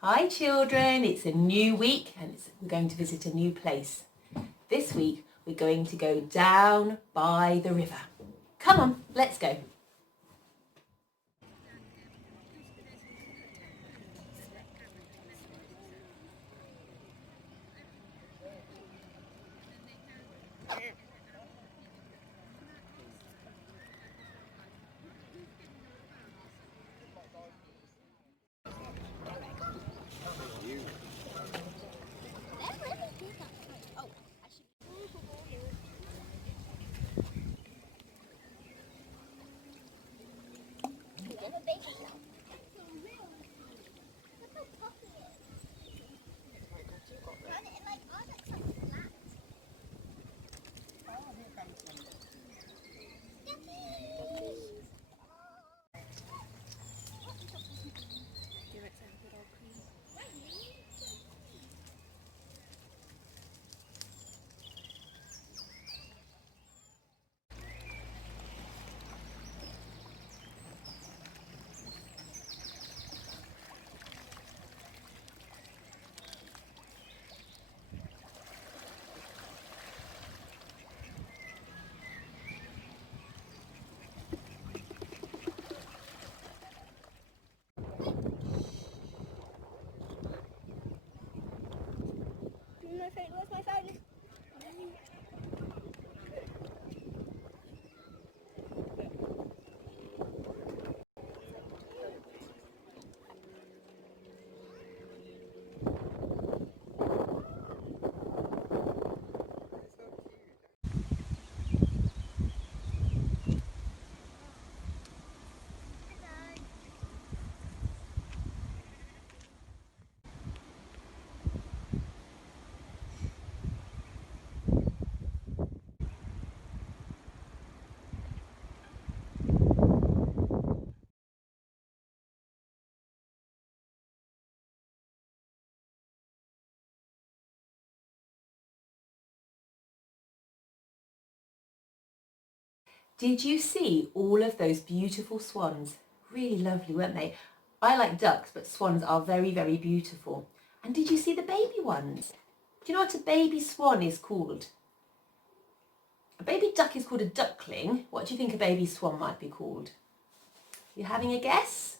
Hi children, it's a new week and we're going to visit a new place. This week we're going to go down by the river. Come on, let's go. Where's my phone? Did you see all of those beautiful swans? Really lovely, weren't they? I like ducks, but swans are very, very beautiful. And did you see the baby ones? Do you know what a baby swan is called? A baby duck is called a duckling. What do you think a baby swan might be called? You having a guess?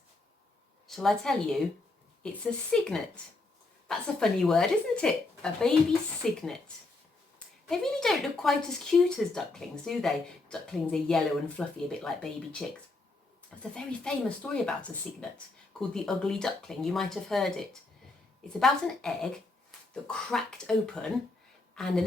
Shall I tell you? It's a cygnet. That's a funny word, isn't it? A baby cygnet. They really don't look quite as cute as ducklings, do they? Ducklings are yellow and fluffy, a bit like baby chicks. There's a very famous story about a cygnet called the ugly duckling. You might have heard it. It's about an egg that cracked open and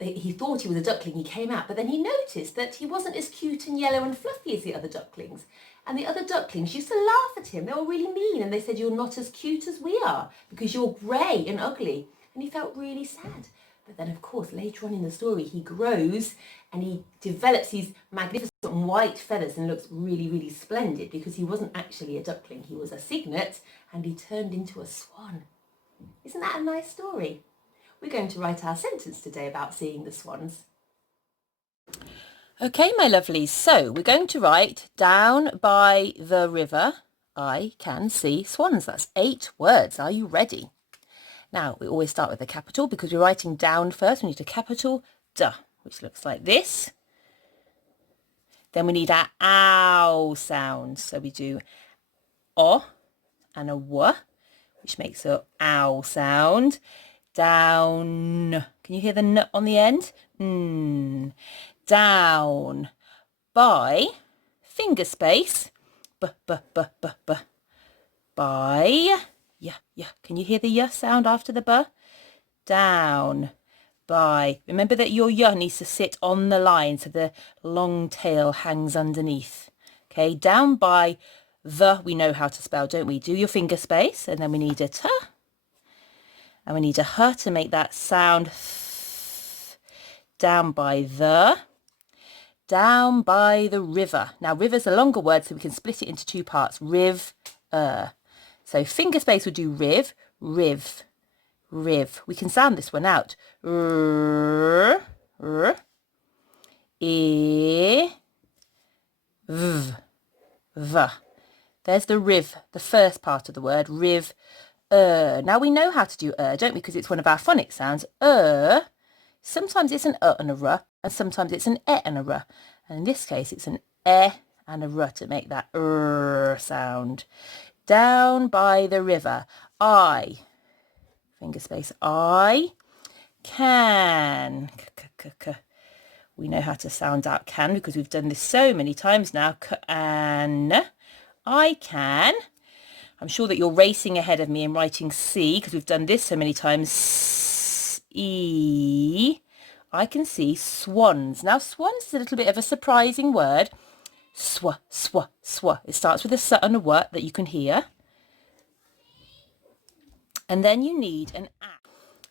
he thought he was a duckling, he came out, but then he noticed that he wasn't as cute and yellow and fluffy as the other ducklings. And the other ducklings used to laugh at him. They were really mean and they said, "You're not as cute as we are because you're grey and ugly." And he felt really sad. But then, of course, later on in the story, he grows and he develops these magnificent white feathers and looks really, really splendid because he wasn't actually a duckling. He was a cygnet and he turned into a swan. Isn't that a nice story? We're going to write our sentence today about seeing the swans. Okay, my lovelies, so we're going to write down by the river, I can see swans. That's 8 words. Are you ready? Now, we always start with a capital because we're writing down first. We need a capital D, which looks like this. Then we need our ow sound. So we do O and a W, which makes a ow sound. Down. Can you hear the N on the end? Down. By. Finger space. B, b, b, b, b. By. Yeah, yeah. Can you hear the Y sound after the B? Down. By. Remember that your Y needs to sit on the line so the long tail hangs underneath. Okay, down by the, we know how to spell, don't we? Do your finger space, and then we need a T. And we need a H to make that sound. Down by the. Down by the river. Now, river's a longer word, so we can split it into 2 parts. Riv, So finger space would do riv, riv, riv. We can sound this one out. R, r, e, v, v. There's the riv, the first part of the word. Riv, Now we know how to do don't we? Because it's one of our phonic sounds. Sometimes it's an and a r, and sometimes it's an e and a r. And in this case, it's an e and a r to make that sound. Down by the river, I, finger space, I can. We know how to sound out can because we've done this so many times now. Can. I can. I'm sure that you're racing ahead of me and writing C because we've done this so many times. E. I can see swans. Now, swans is a little bit of a surprising word. Swa, swa, swa. It starts with a s and a w that you can hear. And then you need an a.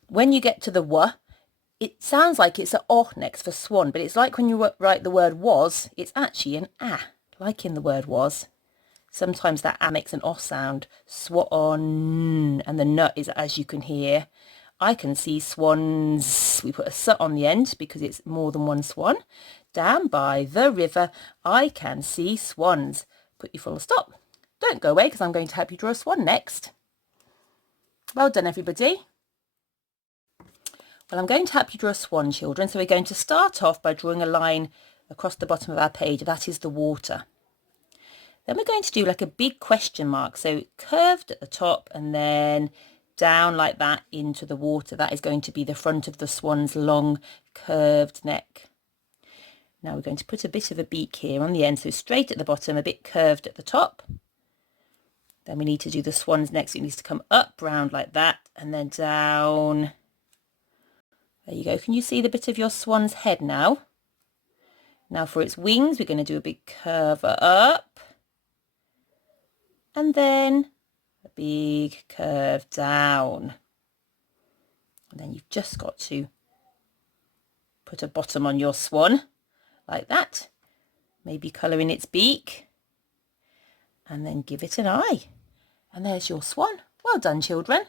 When you get to the w, it sounds like it's an o next for swan, but it's like when you write the word was, it's actually an a, like in the word was. Sometimes that a makes an o sound. Swan, and the n is as you can hear. I can see swans. We put a s on the end because it's more than one swan. Down by the river, I can see swans. Put your full stop. Don't go away because I'm going to help you draw a swan next. Well done, everybody. Well, I'm going to help you draw a swan, children. So we're going to start off by drawing a line across the bottom of our page. That is the water. Then we're going to do like a big question mark. So curved at the top and then down like that into the water. That is going to be the front of the swan's long curved neck. Now we're going to put a bit of a beak here on the end. So straight at the bottom, a bit curved at the top. Then we need to do the swan's neck. So it needs to come up round like that and then down. There you go. Can you see the bit of your swan's head now? Now for its wings, we're going to do a big curve up. And then a big curve down. And then you've just got to put a bottom on your swan like that. Maybe colour in its beak. And then give it an eye. And there's your swan. Well done, children.